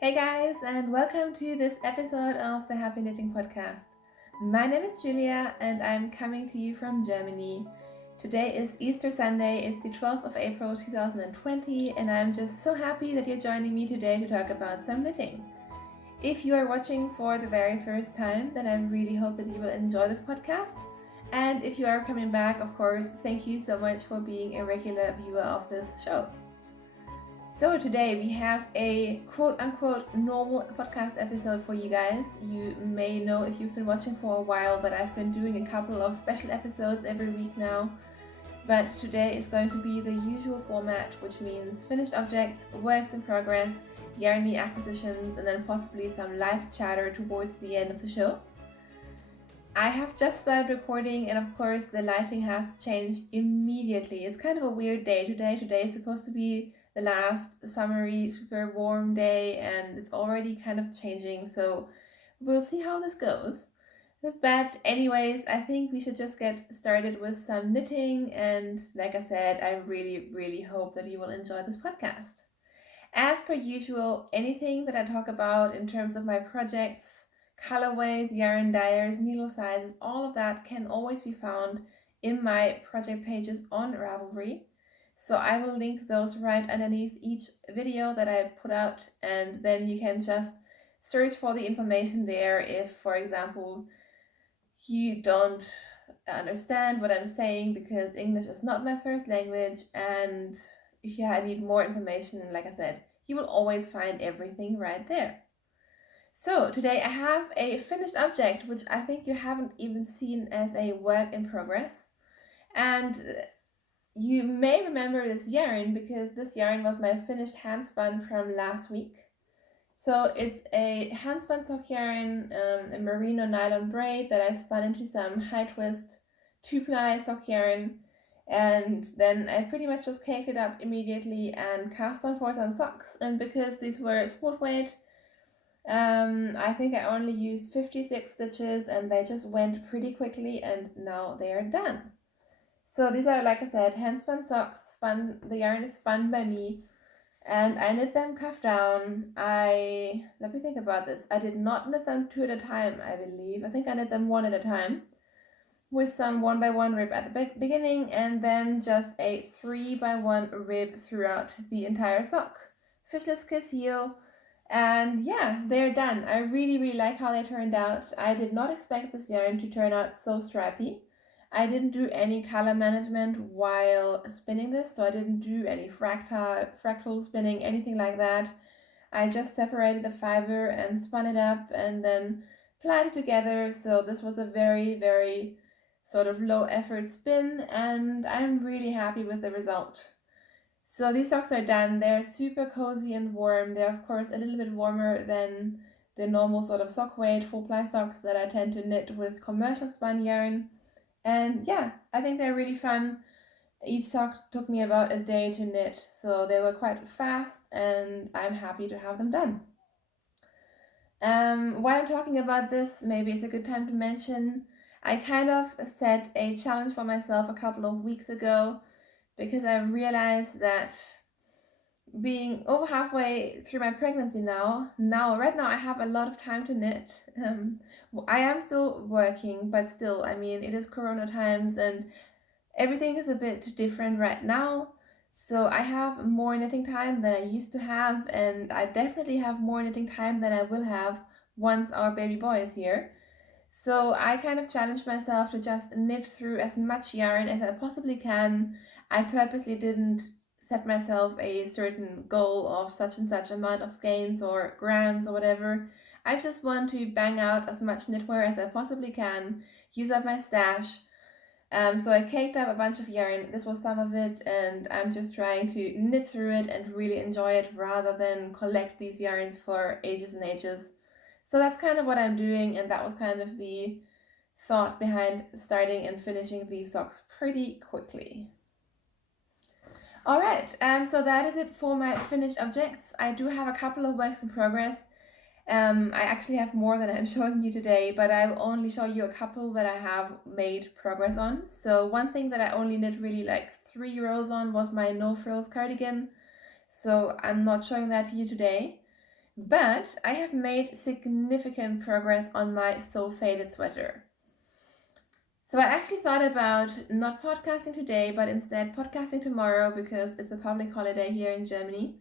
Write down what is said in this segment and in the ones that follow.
Hey guys, and welcome to this episode of the Happy Knitting Podcast. My name is Julia, and I'm coming to you from Germany. Today is Easter Sunday, it's the 12th of April 2020, and I'm just so happy that you're joining me today to talk about some knitting. If you are watching for the very first time, then I really hope that you will enjoy this podcast. And if you are coming back, of course, thank you so much for being a regular viewer of this show. So today we have a quote-unquote normal podcast episode for you guys. You may know if you've been watching for a while that I've been doing a couple of special episodes every week now. But today is going to be the usual format, which means finished objects, works in progress, yarny acquisitions, and then possibly some live chatter towards the end of the show. I have just started recording, and of course the lighting has changed immediately. It's kind of a weird day today. Today is supposed to be the last summery, super warm day, and it's already kind of changing, so we'll see how this goes. But anyways, I think we should just get started with some knitting, and like I said, I really hope that you will enjoy this podcast. As per usual, anything that I talk about in terms of my projects, colorways, yarn dyers, needle sizes, all of that can always be found in my project pages on Ravelry. So I will link those right underneath each video that I put out, and then you can just search for the information there if, for example, you don't understand what I'm saying because English is not my first language, and if you need more information, like I said, you will always find everything right there. So today I have a finished object, which I think you haven't even seen as a work in progress. And you may remember this yarn because this yarn was my finished hand spun from last week. So it's a hand spun sock yarn, a merino nylon braid that I spun into some high twist 2-ply sock yarn, and then I pretty much just caked it up immediately and cast on for some socks. And because these were sport weight, I think I only used 56 stitches and they just went pretty quickly, and now they are done. So these are, like I said, hand spun socks. The yarn is spun by me, and I knit them cuff down. Let me think about this. I did not knit them 2 at a time, I believe. I think I knit them 1 at a time, with some 1x1 rib at the beginning, and then just a 3x1 rib throughout the entire sock. Fish lips kiss heel. And yeah, they're done. I really like how they turned out. I did not expect this yarn to turn out so strappy. I didn't do any color management while spinning this, so I didn't do any fractal spinning, anything like that. I just separated the fiber and spun it up and then plied it together. So this was a very sort of low effort spin, and I'm really happy with the result. So these socks are done. They're super cozy and warm. They're of course a little bit warmer than the normal sort of sock weight 4-ply socks that I tend to knit with commercial spun yarn. And yeah, I think they're really fun. Each sock took me about a day to knit, so they were quite fast, and I'm happy to have them done. While I'm talking about this, maybe it's a good time to mention I kind of set a challenge for myself a couple of weeks ago, because I realized that being over halfway through my pregnancy right now I have a lot of time to knit. I am still working, but still, I mean, it is Corona times and everything is a bit different right now. So I have more knitting time than I used to have, and I definitely have more knitting time than I will have once our baby boy is here. So I kind of challenged myself to just knit through as much yarn as I possibly can. I purposely didn't set myself a certain goal of such and such amount of skeins or grams or whatever. I just want to bang out as much knitwear as I possibly can, use up my stash. So I caked up a bunch of yarn. This was some of it, and I'm just trying to knit through it and really enjoy it rather than collect these yarns for ages and ages. So that's kind of what I'm doing, and that was kind of the thought behind starting and finishing these socks pretty quickly. Alright, so that is it for my finished objects. I do have a couple of works in progress. I actually have more than I'm showing you today, but I will only show you a couple that I have made progress on. So one thing that I only knit really like 3 rows on was my no frills cardigan. So I'm not showing that to you today. But I have made significant progress on my So Faded sweater. So I actually thought about not podcasting today, but instead podcasting tomorrow because it's a public holiday here in Germany.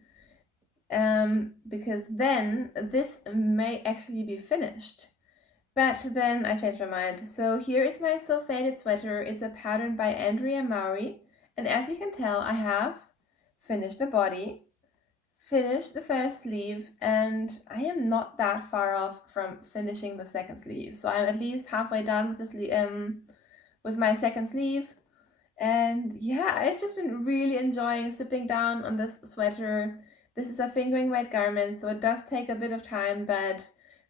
Because then this may actually be finished. But then I changed my mind. So here is my So Faded sweater. It's a pattern by Andrea Maury. And as you can tell, I have finished the body, finished the first sleeve, and I am not that far off from finishing the second sleeve. So I'm at least halfway done with with my second sleeve. And yeah, I've just been really enjoying sipping down on this sweater. This is a fingering weight garment, so it does take a bit of time, but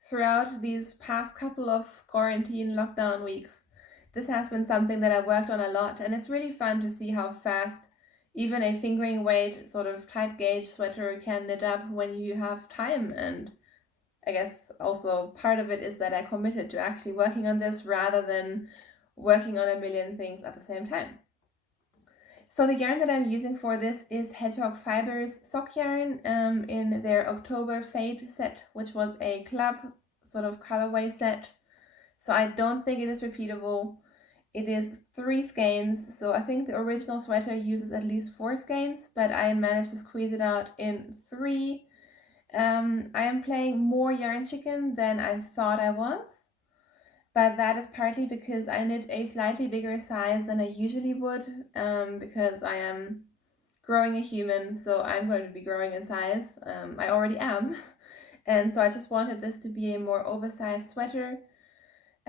throughout these past couple of quarantine lockdown weeks, this has been something that I worked on a lot, and it's really fun to see how fast even a fingering weight sort of tight gauge sweater can knit up when you have time. And I guess also part of it is that I committed to actually working on this rather than working on a million things at the same time. So the yarn that I'm using for this is Hedgehog Fibers sock yarn in their October Fade set, which was a club sort of colorway set. So I don't think it is repeatable. It is 3 skeins, so I think the original sweater uses at least 4 skeins, but I managed to squeeze it out in 3. I am playing more yarn chicken than I thought I was, but that is partly because I knit a slightly bigger size than I usually would, because I am growing a human, so I'm going to be growing in size. I already am, and so I just wanted this to be a more oversized sweater.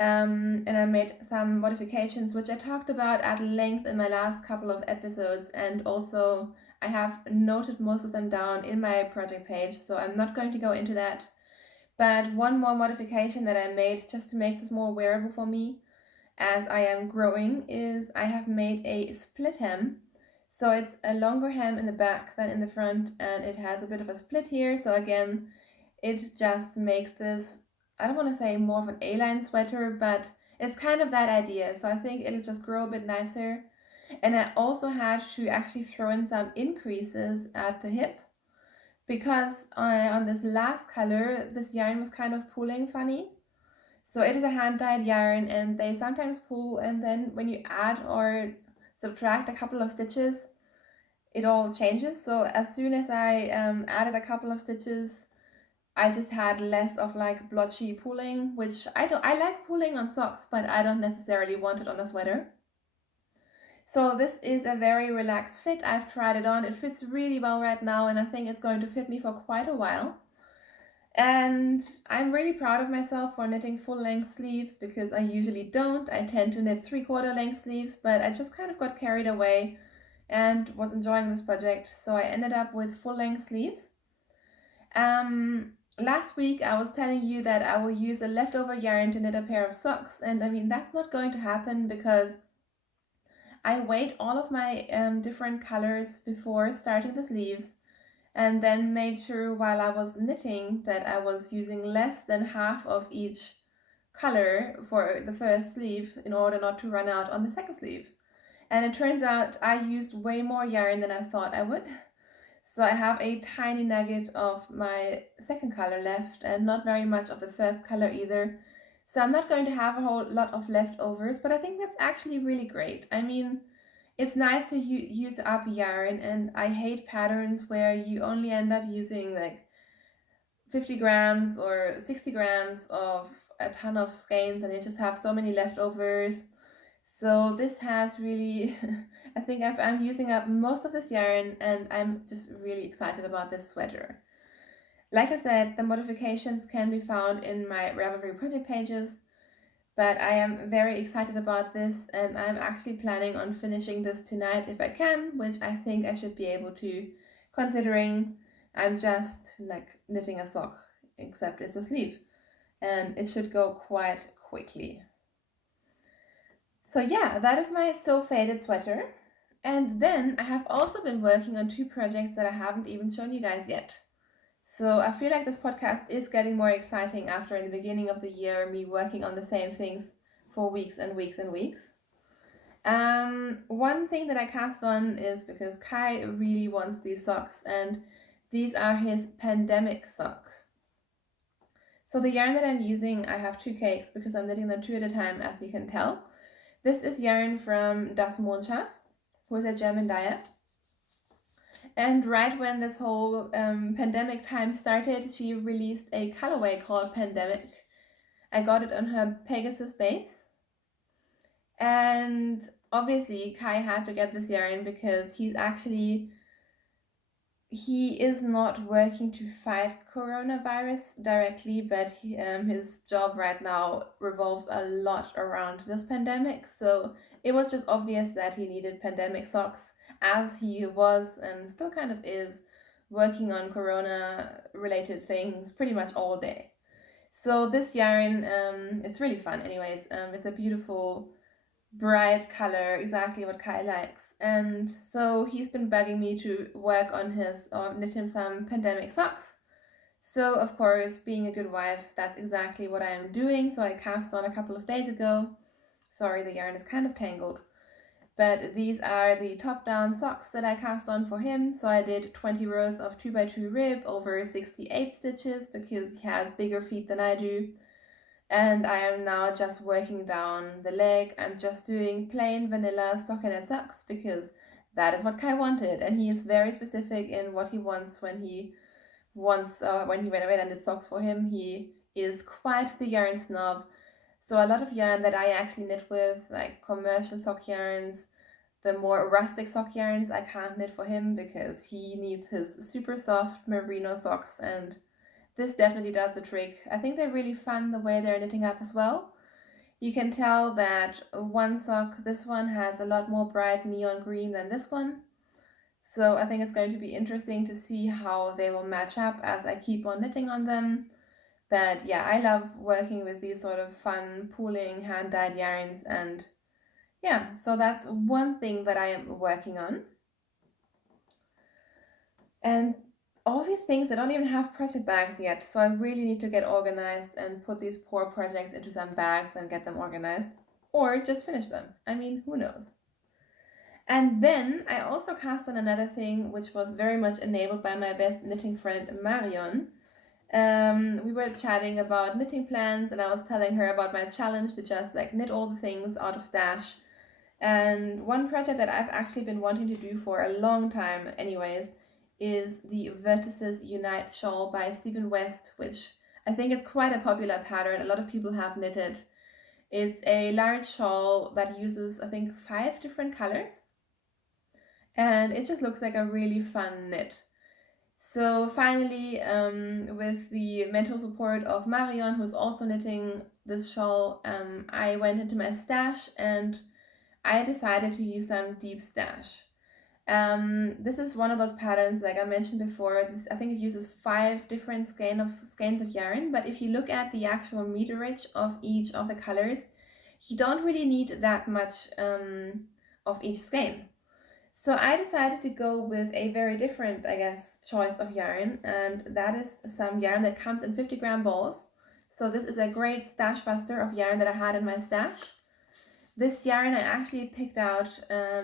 And I made some modifications, which I talked about at length in my last couple of episodes, and also I have noted most of them down in my project page, so I'm not going to go into that. But one more modification that I made just to make this more wearable for me as I am growing is I have made a split hem. So it's a longer hem in the back than in the front, and it has a bit of a split here. So again, it just makes this, I don't want to say more of an A-line sweater, but it's kind of that idea. So I think it'll just grow a bit nicer. And I also had to actually throw in some increases at the hip because on this last color, this yarn was kind of pulling funny. So it is a hand-dyed yarn, and they sometimes pull, and then when you add or subtract a couple of stitches, it all changes. So as soon as I added a couple of stitches, I just had less of like blotchy pulling, which I like pulling on socks, but I don't necessarily want it on a sweater. So this is a very relaxed fit. I've tried it on. It fits really well right now, and I think it's going to fit me for quite a while. And I'm really proud of myself for knitting full-length sleeves because I usually don't. I tend to knit 3/4 length sleeves, but I just kind of got carried away and was enjoying this project, so I ended up with full-length sleeves. Last week I was telling you that I will use the leftover yarn to knit a pair of socks, and I mean that's not going to happen because I weighed all of my different colors before starting the sleeves, and then made sure while I was knitting that I was using less than half of each color for the first sleeve in order not to run out on the second sleeve. And it turns out I used way more yarn than I thought I would. So I have a tiny nugget of my second color left and not very much of the first color either. So I'm not going to have a whole lot of leftovers, but I think that's actually really great. I mean, it's nice to use up yarn, and I hate patterns where you only end up using like 50 grams or 60 grams of a ton of skeins and you just have so many leftovers. So this has really, I think I'm using up most of this yarn, and I'm just really excited about this sweater. Like I said, the modifications can be found in my Ravelry project pages, but I am very excited about this, and I'm actually planning on finishing this tonight if I can, which I think I should be able to, considering I'm just like knitting a sock, except it's a sleeve, and it should go quite quickly. So yeah, that is my So Faded sweater. And then I have also been working on 2 projects that I haven't even shown you guys yet. So I feel like this podcast is getting more exciting after in the beginning of the year me working on the same things for weeks and weeks and weeks. One thing that I cast on is because Kai really wants these socks, and these are his pandemic socks. So the yarn that I'm using, I have 2 cakes because I'm knitting them 2 at a time, as you can tell. This is yarn from Das Mondschaf, who is a German dyer. And right when this whole pandemic time started, she released a colorway called Pandemic. I got it on her Pegasus base. And obviously Kai had to get this yarn because he is not working to fight coronavirus directly, but his job right now revolves a lot around this pandemic. So it was just obvious that he needed pandemic socks, as he was and still kind of is working on corona related things pretty much all day. So this yarn, it's really fun anyways. It's a beautiful bright color, exactly what Kai likes. And so he's been begging me to work on his or knit him some pandemic socks. So of course, being a good wife, that's exactly what I am doing. So I cast on a couple of days ago. Sorry, the yarn is kind of tangled. But these are the top-down socks that I cast on for him. So I did 20 rows of 2x2 rib over 68 stitches because he has bigger feet than I do. And I am now just working down the leg. I'm just doing plain vanilla stockinette socks because that is what Kai wanted, and he is very specific in what he wants when he wants when I knit socks for him. He is quite the yarn snob, so a lot of yarn that I actually knit with, like commercial sock yarns, the more rustic sock yarns, I can't knit for him because he needs his super soft merino socks, and this definitely does the trick. I think they're really fun the way they're knitting up as well. You can tell that one sock, this one, has a lot more bright neon green than this one. So I think it's going to be interesting to see how they will match up as I keep on knitting on them. But yeah, I love working with these sort of fun pooling hand-dyed yarns, and yeah, so that's one thing that I am working on. And all these things, I don't even have project bags yet, so I really need to get organized and put these poor projects into some bags and get them organized, or just finish them. I mean, who knows? And then I also cast on another thing, which was very much enabled by my best knitting friend Marion. We were chatting about knitting plans, and I was telling her about my challenge to just like knit all the things out of stash. And one project that I've actually been wanting to do for a long time anyways is the Ventus Unite Shawl by Stephen West, which I think is quite a popular pattern. A lot of people have knitted. It's a large shawl that uses, I think, 5 different colors, and it just looks like a really fun knit. So finally, with the mental support of Marion, who's also knitting this shawl, I went into my stash and I decided to use some deep stash. This is one of those patterns, like I mentioned before. I think it uses 5 different skeins of yarn, but if you look at the actual meterage of each of the colors, you don't really need that much of each skein. So I decided to go with a very different, I guess, choice of yarn, and that is some yarn that comes in 50-gram balls. So this is a great stash buster of yarn that I had in my stash. This yarn I actually picked out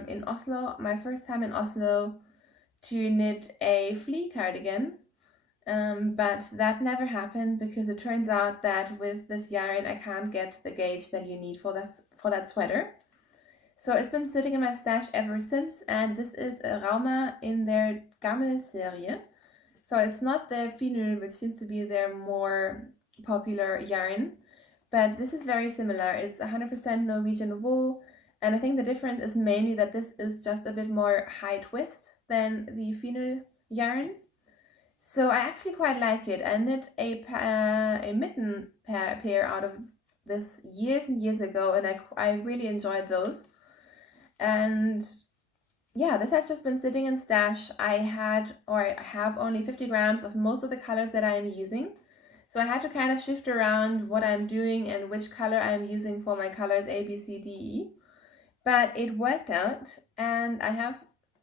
in Oslo, my first time in Oslo, to knit a flea cardigan, but that never happened because it turns out that with this yarn I can't get the gauge that you need for that sweater. So it's been sitting in my stash ever since, and this is a Rauma in their Gammel series. So it's not the Finul, which seems to be their more popular yarn, but this is very similar. It's 100% Norwegian wool, and I think the difference is mainly that this is just a bit more high twist than the Finul yarn. So I actually quite like it. I knit a mitten pair out of this years and years ago, and I really enjoyed those. And yeah, this has just been sitting in stash. I have only 50 grams of most of the colors that I am using. So I had to kind of shift around what I'm doing and which color I'm using for my colors A, B, C, D, E. But it worked out, and I have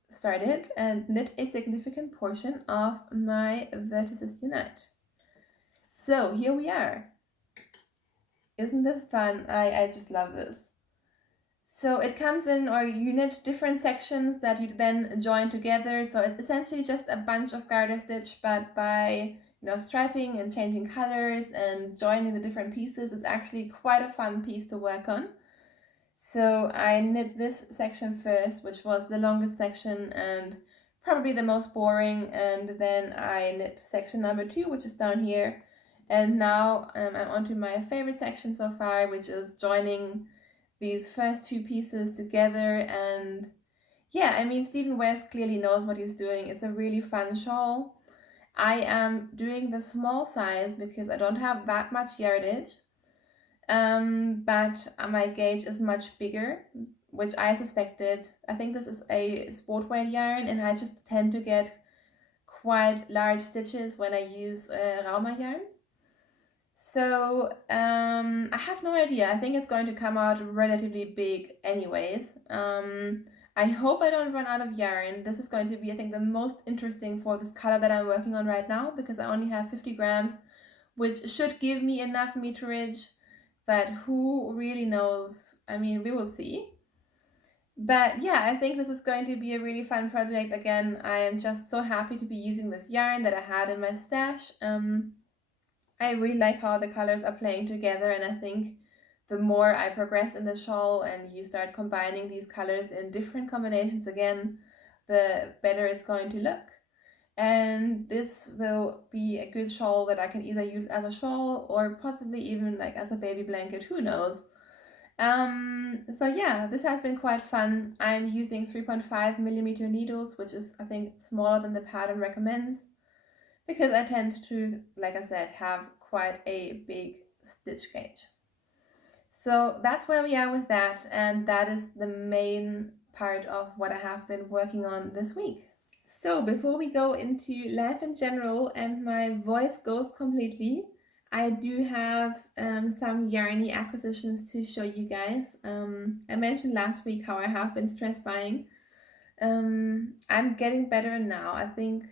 started and knit a significant portion of my Vertices Unite. So here we are. Isn't this fun? I just love this. So it comes in, or you knit different sections that you then join together. So it's essentially just a bunch of garter stitch, but by striping and changing colors and joining the different pieces. It's actually quite a fun piece to work on. So I knit this section first, which was the longest section and probably the most boring, and then I knit section number 2, which is down here. And now I'm onto my favorite section so far, which is joining these first 2 pieces together. And yeah, I mean, Stephen West clearly knows what he's doing. It's a really fun shawl. I am doing the small size because I don't have that much yardage. But my gauge is much bigger, which I suspected. I think this is a sport weight yarn, and I just tend to get quite large stitches when I use Rauma yarn. So I have no idea. I think it's going to come out relatively big anyways. I hope I don't run out of yarn. This is going to be, I think, the most interesting for this color that I'm working on right now, because I only have 50 grams, which should give me enough meterage. But who really knows? I mean, we will see. But yeah, I think this is going to be a really fun project. Again, I am just so happy to be using this yarn that I had in my stash. I really like how the colors are playing together, and I think the more I progress in the shawl and you start combining these colors in different combinations again, the better it's going to look. And this will be a good shawl that I can either use as a shawl or possibly even like as a baby blanket, who knows. So yeah, this has been quite fun. I'm using 3.5 millimeter needles, which is, I think, smaller than the pattern recommends, because I tend to, like I said, have quite a big stitch gauge. So that's where we are with that, and that is the main part of what I have been working on this week. So before we go into life in general and my voice goes completely, I do have some yarny acquisitions to show you guys. I mentioned last week how I have been stress buying. I'm getting better now. I think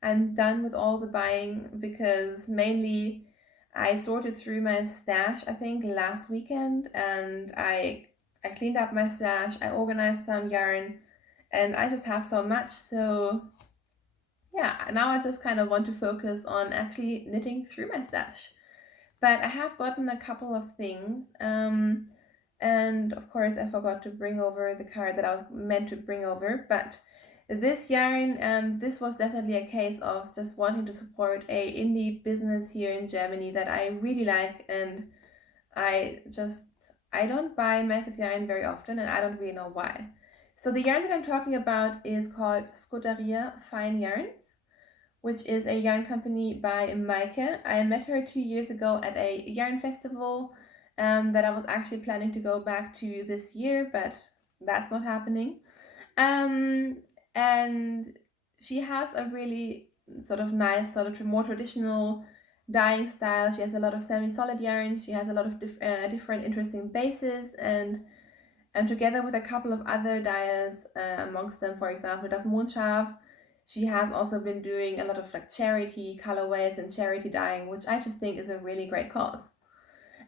I'm done with all the buying, because mainly I sorted through my stash, I think, last weekend, and I cleaned up my stash, I organized some yarn, and I just have so much. So yeah, now I just kind of want to focus on actually knitting through my stash. But I have gotten a couple of things. And of course, I forgot to bring over the card that I was meant to bring over. But this yarn, this was definitely a case of just wanting to support a indie business here in Germany that I really like. And I don't buy Magus yarn very often, and I don't really know why. So the yarn that I'm talking about is called Skoda Fine Yarns, which is a yarn company by Maike. I met her 2 years ago at a yarn festival that I was actually planning to go back to this year, but that's not happening. And she has a really sort of nice, sort of more traditional dyeing style. She has a lot of semi-solid yarn. She has a lot of different interesting bases, and together with a couple of other dyers, amongst them, for example, Das Mondschaf, she has also been doing a lot of like charity colorways and charity dyeing, which I just think is a really great cause.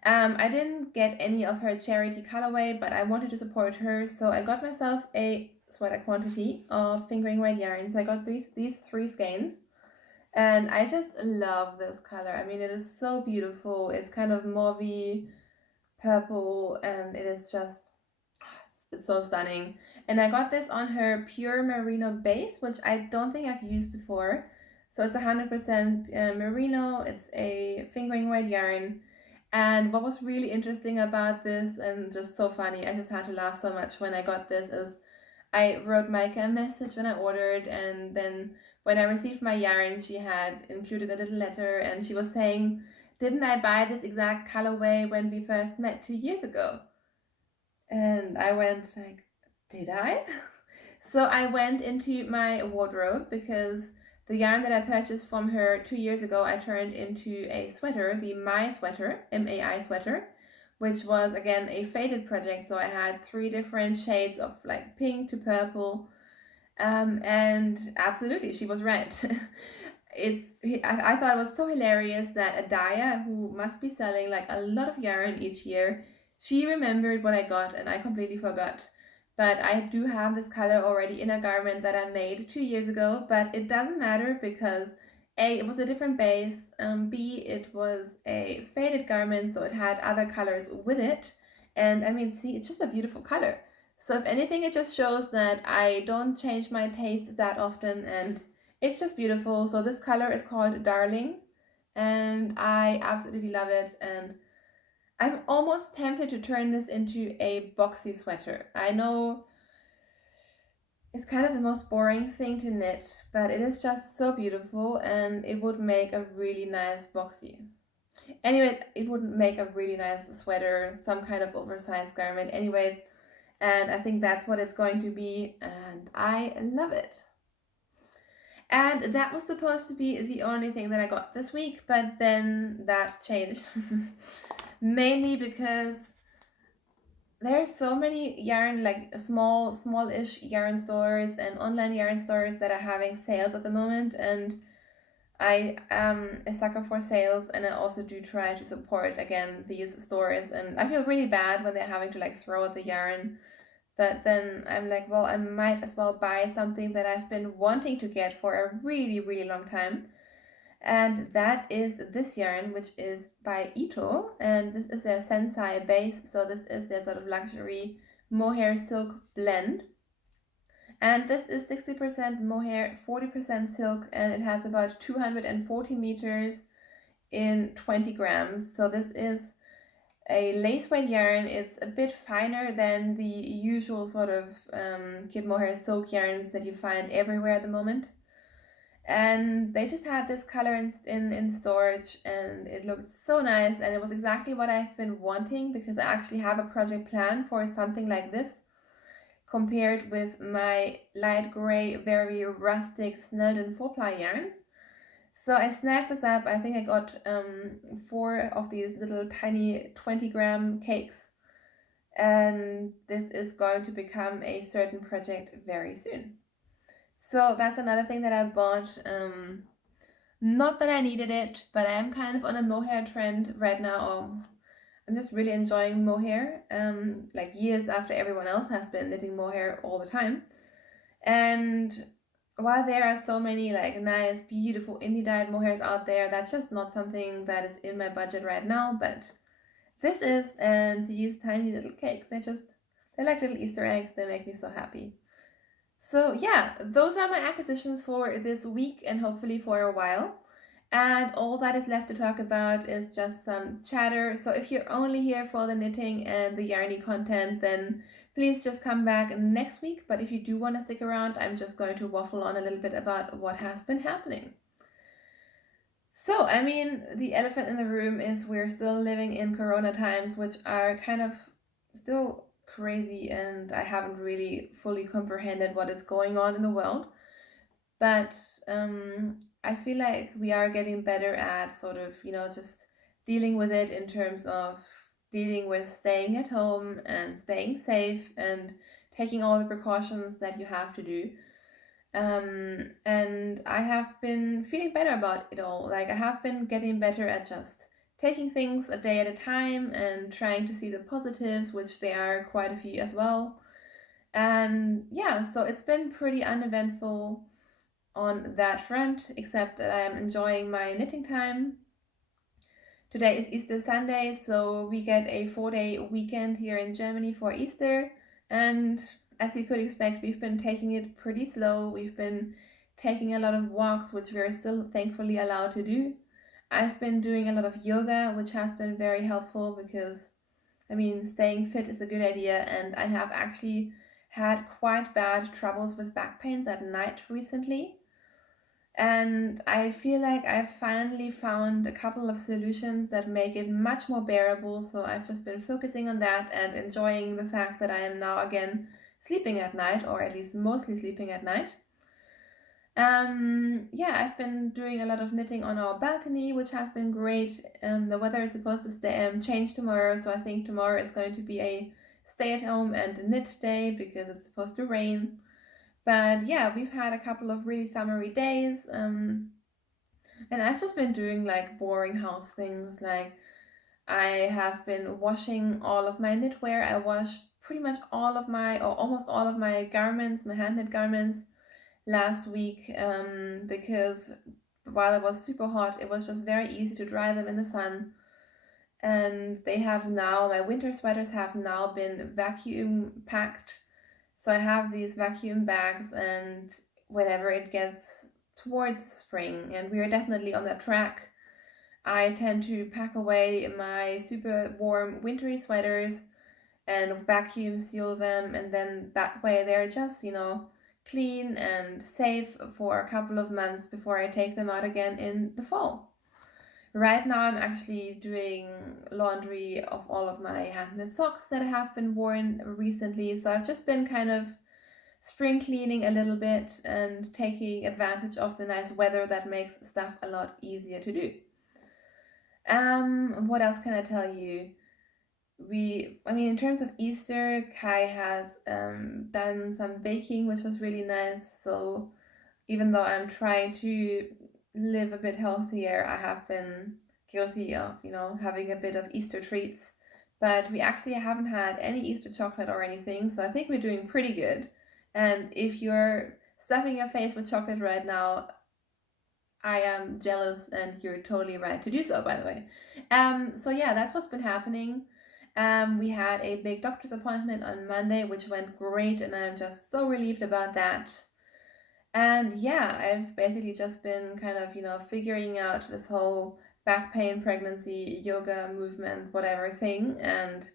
I didn't get any of her charity colorway, but I wanted to support her, so I got myself a sweater quantity of fingering weight yarns. I got these 3 skeins, and I just love this color. I mean, it is so beautiful. It's kind of mauvey purple, and it is just, it's so stunning. And I got this on her pure merino base, which I don't think I've used before. So it's 100% merino. It's a fingering weight yarn. And what was really interesting about this, and just so funny, I just had to laugh so much when I got this, is I wrote Maike a message when I ordered, and then when I received my yarn, she had included a little letter, and she was saying, "Didn't I buy this exact colorway when we first met 2 years ago?" And I went like, did I? So I went into my wardrobe, because the yarn that I purchased from her 2 years ago, I turned into a sweater, the Mai sweater, M-A-I sweater, which was, again, a faded project. So I had 3 different shades of like pink to purple. And absolutely, she was right. I thought it was so hilarious that a dyer who must be selling like a lot of yarn each year, she remembered what I got and I completely forgot. But I do have this color already in a garment that I made 2 years ago, but it doesn't matter, because A, it was a different base. B, it was a faded garment, so it had other colors with it. And I mean, see, it's just a beautiful color. So if anything, it just shows that I don't change my taste that often, and it's just beautiful. So this color is called Darling, and I absolutely love it. And I'm almost tempted to turn this into a boxy sweater. I know it's kind of the most boring thing to knit, but it is just so beautiful and it would make a really nice boxy. Anyways, it would make a really nice sweater, some kind of oversized garment anyways, and I think that's what it's going to be, and I love it. And that was supposed to be the only thing that I got this week, but then that changed. Mainly because there's so many yarn, like smallish yarn stores and online yarn stores that are having sales at the moment, and I am a sucker for sales, and I also do try to support again these stores, and I feel really bad when they're having to like throw out the yarn, but then I'm like, well, I might as well buy something that I've been wanting to get for a really, really long time. And that is this yarn, which is by Ito, and this is their Sensai base, so this is their sort of luxury mohair silk blend. And this is 60% mohair, 40% silk, and it has about 240 meters in 20 grams. So this is a lace weight yarn. It's a bit finer than the usual sort of kid mohair silk yarns that you find everywhere at the moment. And they just had this color in storage, and it looked so nice, and it was exactly what I've been wanting, because I actually have a project plan for something like this compared with my light gray, very rustic Snelden 4-ply yarn. So I snagged this up. I think I got 4 of these little tiny 20-gram cakes, and this is going to become a certain project very soon. So that's another thing that I bought. Not that I needed it, but I am kind of on a mohair trend right now. I'm just really enjoying mohair, like years after everyone else has been knitting mohair all the time. And while there are so many like nice, beautiful indie dyed mohairs out there, that's just not something that is in my budget right now. But this is, and these tiny little cakes, they're like little Easter eggs. They make me so happy. So yeah, those are my acquisitions for this week and hopefully for a while. And all that is left to talk about is just some chatter. So if you're only here for the knitting and the yarny content, then please just come back next week. But if you do want to stick around, I'm just going to waffle on a little bit about what has been happening. So, I mean, the elephant in the room is we're still living in Corona times, which are kind of still crazy, and I haven't really fully comprehended what is going on in the world. But I feel like we are getting better at sort of, just dealing with it in terms of dealing with staying at home and staying safe and taking all the precautions that you have to do. And I have been feeling better about it all. Like, I have been getting better at just taking things a day at a time and trying to see the positives, which there are quite a few as well. And yeah, so it's been pretty uneventful on that front, except that I am enjoying my knitting time. Today is Easter Sunday, so we get a 4-day weekend here in Germany for Easter. And as you could expect, we've been taking it pretty slow. We've been taking a lot of walks, which we are still thankfully allowed to do. I've been doing a lot of yoga, which has been very helpful because, I mean, staying fit is a good idea, and I have actually had quite bad troubles with back pains at night recently. And I feel like I've finally found a couple of solutions that make it much more bearable. So I've just been focusing on that and enjoying the fact that I am now again sleeping at night, or at least mostly sleeping at night. Yeah, I've been doing a lot of knitting on our balcony, which has been great. The weather is supposed to change tomorrow, so I think tomorrow is going to be a stay at home and knit day because it's supposed to rain. But yeah, we've had a couple of really summery days, and I've just been doing like boring house things. Like, I have been washing all of my knitwear. I washed pretty much all of my, or almost all of my garments, my hand knit garments last week, because while it was super hot, it was just very easy to dry them in the sun. And they have now, my winter sweaters have now been vacuum packed. So I have these vacuum bags, and whenever it gets towards spring, and we are definitely on that track, I tend to pack away my super warm wintry sweaters and vacuum seal them, and then that way they're just, clean and safe for a couple of months before I take them out again in the fall. Right now I'm actually doing laundry of all of my hand-knit socks that have been worn recently, so I've just been kind of spring cleaning a little bit and taking advantage of the nice weather that makes stuff a lot easier to do. What else can I tell you? In terms of Easter, Kai has done some baking, which was really nice. So even though I'm trying to live a bit healthier, I have been guilty of, having a bit of Easter treats. But we actually haven't had any Easter chocolate or anything, so I think we're doing pretty good. And if you're stuffing your face with chocolate right now, I am jealous, and you're totally right to do so, by the way. So yeah, that's what's been happening. We had a big doctor's appointment on Monday, which went great, and I'm just so relieved about that. And yeah, I've basically just been kind of, figuring out this whole back pain, pregnancy, yoga, movement, whatever thing, and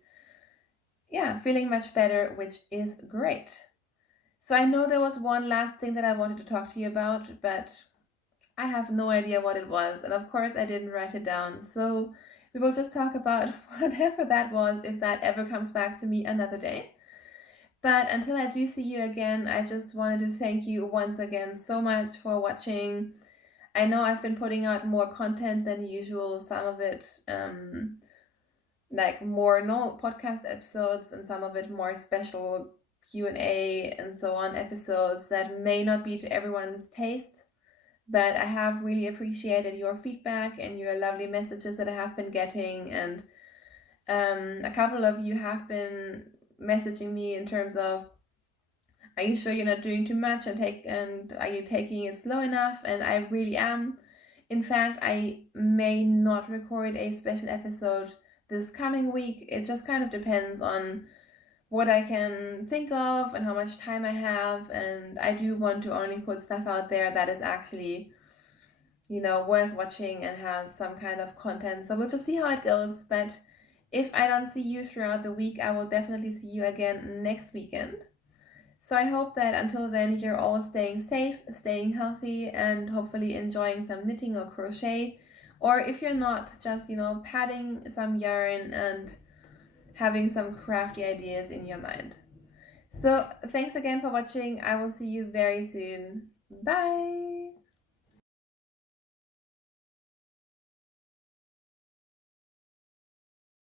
yeah, feeling much better, which is great. So I know there was one last thing that I wanted to talk to you about, but I have no idea what it was, and of course I didn't write it down. So we will just talk about whatever that was, if that ever comes back to me another day. But until I do see you again, I just wanted to thank you once again so much for watching. I know I've been putting out more content than usual, some of it like more normal podcast episodes, and some of it more special Q&A and so on episodes that may not be to everyone's taste. But I have really appreciated your feedback and your lovely messages that I have been getting, and a couple of you have been messaging me in terms of, are you sure you're not doing too much, and are you taking it slow enough? And I really am. In fact, I may not record a special episode this coming week. It just kind of depends on what I can think of and how much time I have, and I do want to only put stuff out there that is actually, worth watching and has some kind of content. So we'll just see how it goes. But if I don't see you throughout the week, I will definitely see you again next weekend. So I hope that until then you're all staying safe, staying healthy, and hopefully enjoying some knitting or crochet. Or if you're not, just, padding some yarn and having some crafty ideas in your mind. So thanks again for watching. I will see you very soon. Bye!